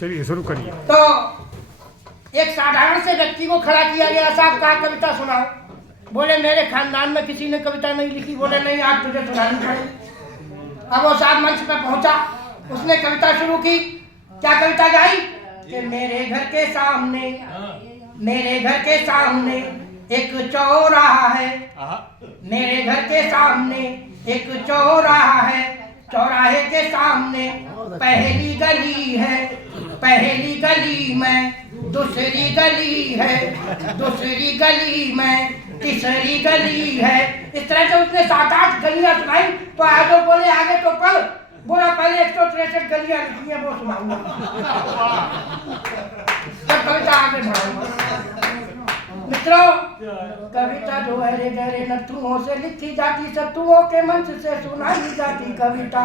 चलिए शुरू करिए। तो एक साधारण से व्यक्ति को खड़ा किया गया, साहब कहा कविता सुनाओ। बोले मेरे खानदान में किसी ने कविता नहीं लिखी। बोले नहीं, आप तुझे सुनानी पड़ेगी। अब वो साहब मंच पे पहुंचा, उसने कविता शुरू की। क्या कविता गाई कि मेरे घर के सामने एक चौराहा है, मेरे घर के सामने एक चौराहा है, चौराहे के सामने पहली गली है, पहली गली में दूसरी गली है, दूसरी गली में तीसरी गली है। इस तरह से उसने 7-8 गलियां सुनाई। तो आगे बोले आगे तो पढ़। बोला पहले 163 गलियां लिखी है वो सुनाऊंगा, तब कविता आगे बढ़ाऊंगा। मित्रों, कविता जो है गहरे नथुओं से लिखी जाती, शत्रुओं के मंच से सुनाई जाती कविता।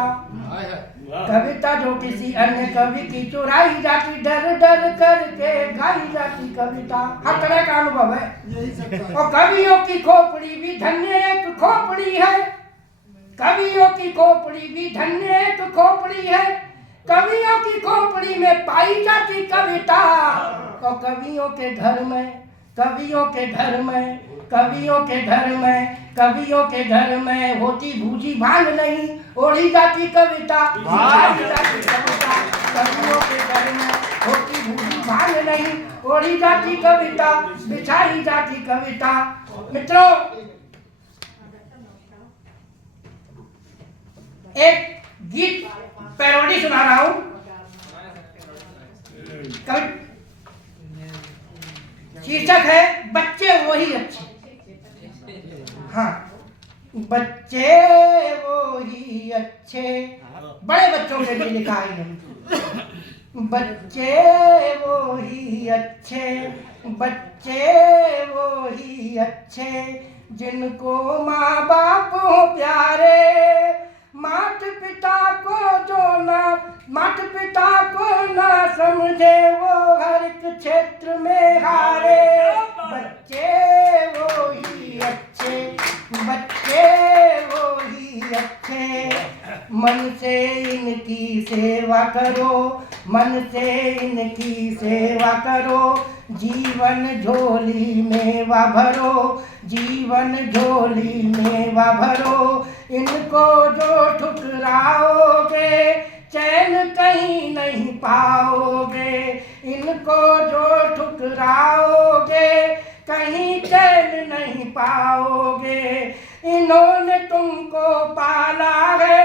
कविता जो किसी अन्य कवि की चुराई जाती, डर डर करके गाई जाती कविता। हर तरह का अनुभव है। और कवियों की खोपड़ी भी धन्य एक खोपड़ी है, कवियों की खोपड़ी भी धन्य एक खोपड़ी है। कवियों की खोपड़ी में पाई जाती कविता। तो कवियों के घर में, कवियों के घर में, कवियों के घर में, कवियों के घर में होती भूजी भांग नहीं, ओढ़ी जाती कविता, बिछाई जाती कविता। कवियों के घर में होती भूजी भांग नहीं, ओढ़ी जाती कविता, बिछाई जाती कविता। मित्रों, एक गीत पैरोडी सुना रहा हूं। शीर्षक है बच्चे वो ही अच्छे। हाँ, बच्चे वो ही अच्छे, बड़े बच्चों के लिए लिखा है नहीं। बच्चे वो ही अच्छे, बच्चे वो ही अच्छे, जिनको माँ बाप हो प्यारे। माता पिता को जो ना, माता पिता को ना समझे, वो हर एक क्षेत्र में हारे। बच्चे वो ही अच्छे, बच्चे वो ही अच्छे, मन से इनकी सेवा करो, मन से इनकी सेवा करो। जीवन झोली मेवा भरो, जीवन झोली मेवा भरो। इनको जो ठुकराओगे चैन कहीं नहीं पाओगे, इनको जो ठुकराओगे कहीं चैन नहीं पाओगे। इन्होंने तुमको पाला है,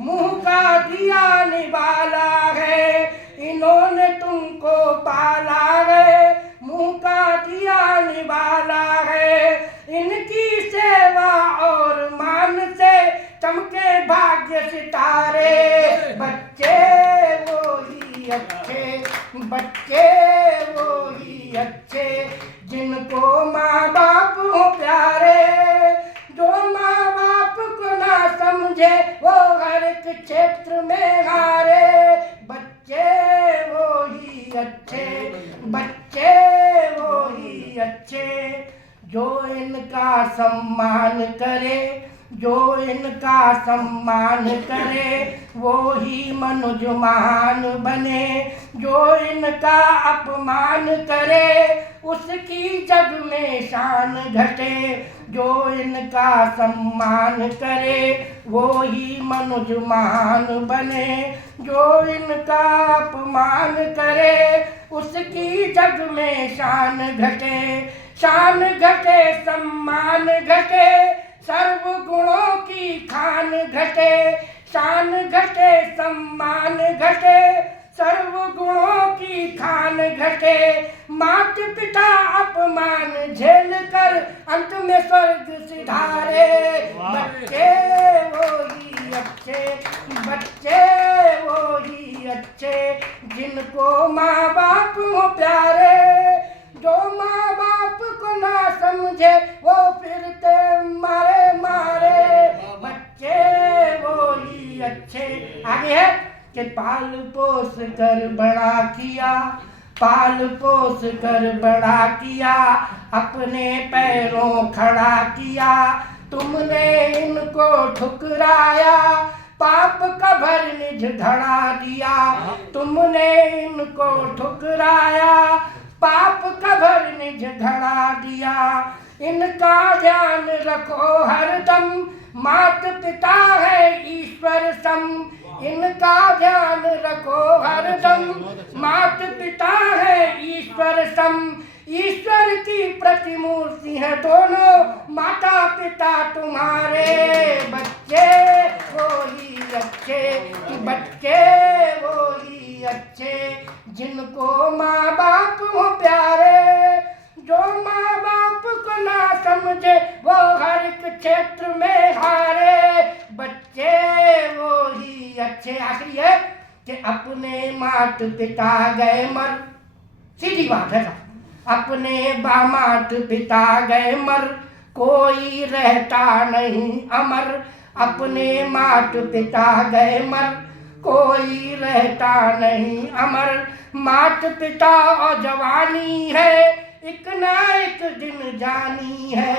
मुंह का दिया निवाला है। इन्होंने तुमको पाला है, मुंह का दिया निवाला है। इनकी सेवा और मान से चमके भाग्य सितारे। बच्चे वो ही अच्छे, बच्चे वो ही अच्छे, जिनको माँ बाप हो प्यारे। जो माँ बाप को ना समझे, वो हर एक क्षेत्र में हारे। बच्चे वो ही अच्छे, बच्चे वो ही अच्छे, जो इनका सम्मान करे, जो इनका सम्मान करे, वो ही मनुज महान बने। जो इनका अपमान करे, उसकी जग में शान घटे। जो इनका सम्मान करे, वो ही मनुज महान बने। जो इनका अपमान करे, उसकी जग में शान घटे। शान घटे, सम्मान घटे, सर्व गुणों की खान घटे। शान घटे, सम्मान घटे, सर्व गुणों की खान घटे। माता पिता अपमान झेल कर अंत में स्वर्ग सिधारे। बच्चे वो ही अच्छे, बच्चे वो ही अच्छे, जिनको माँ बाप हो प्यारे। जो माँ बाप को ना समझे, वो फिरते मारे मारे। बच्चे वो ही अच्छे। आगे है कि पाल पोस कर बड़ा किया, पाल पोस कर बड़ा किया, अपने पैरों खड़ा किया। तुमने इनको ठुकराया, पाप का भर निज धड़ा दिया, तुमने इनको ठुकराया। पाप का भर निज धड़ा दिया, इनका ध्यान रखो हरदम, मात पिता है ईश्वर सम। इनका ध्यान रखो हरदम, मात पिता है ईश्वर सम। ईश्वर की प्रतिमूर्ति है दोनों, माता पिता तुम्हारे। बच्चे वो ही अच्छे, बच्चे वो ही अच्छे, जिनको माँ बाप हो प्यारे। जो माँ बाप को ना समझे वो हर एक क्षेत्र में हारे। बच्चे वो ही अच्छे। आखिरी है कि अपने मात पिता गए मर, सीधी बात है, अपने मात पिता गए मर, कोई रहता नहीं अमर। अपने मात पिता गए मर, कोई रहता नहीं अमर। मात पिता और जवानी है, एक ना एक दिन जानी है।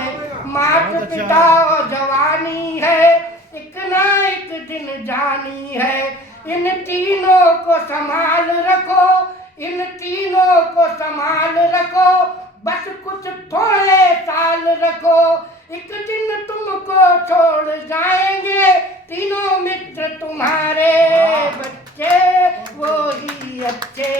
मात पिता और जवानी है, एक ना एक दिन जानी है। इन तीनों को संभाल रखो, इन तीनों को संभाल रखो, बस कुछ थोड़े साल रखो। एक दिन तुमको छोड़ जाएंगे तीनों मित्र तुम्हारे। बच्चे वो ही अच्छे,